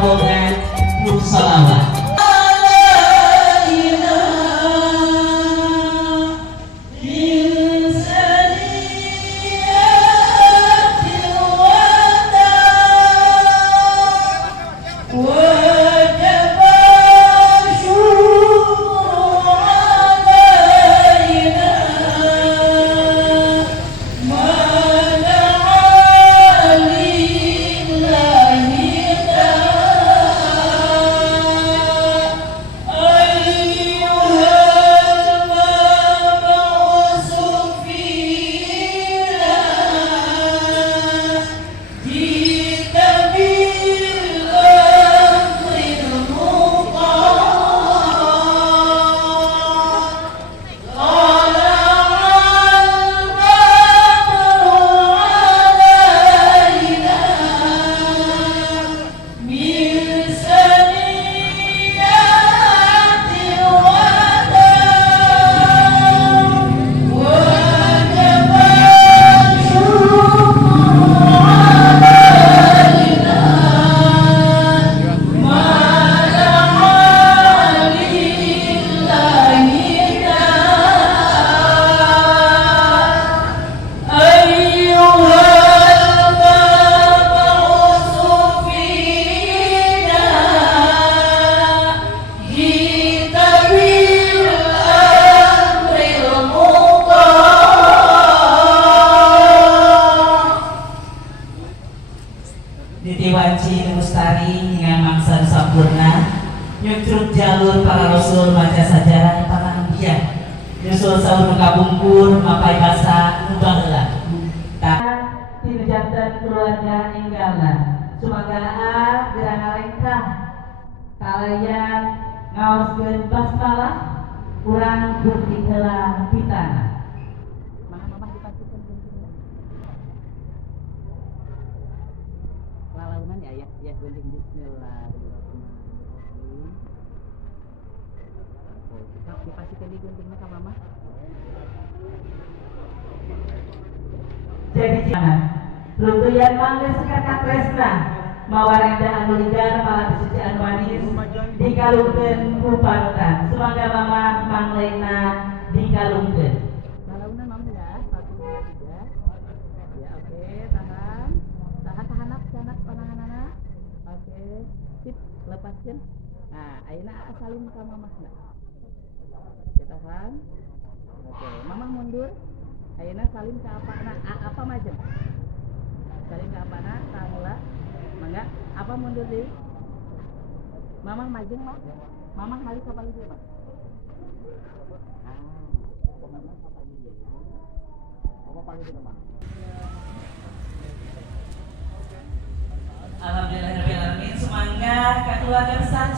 kabogan nu salawat. Ditiwaci Mustari dengan mangsa sampurna nyutruk jalur para rasul maca sajarah para anbiya nyusul saur kabungkur mapai basa nu baheula tinu janten keluarga inggalna sumagaa gerang alengkah kalayan ngaoskeun basmalah urang bukti heula pitana. Lalaunan ya gunting bismillahirrahmanirrahim. Kita dipasihkan di guntingnya ke mama. Jadi gimana? Runtuyan mangga sekata tresna mawarenda anu ligar malah kesucian manis dikalungkeun ku panutan. Semoga mama manglena dikalungkeun. Lalaunan mama ya, 1 2 3. Ya oke, tahan pananganana. Oke, sip, lepaskan. Nah, ayeuna salim ka mamah na. Oke, tahan. Oke, mamah mundur. Ayeuna salim ka apana? Apa majeng? Salim ka apana? Taheula. Mangga, apa mundur deui? Mamah majeng mah. Mamah halih ka paling mah. Mamah ka paling deui. Apa panggil mah? Alhamdulillahirrahmanirrahim. Semangat keluarga besar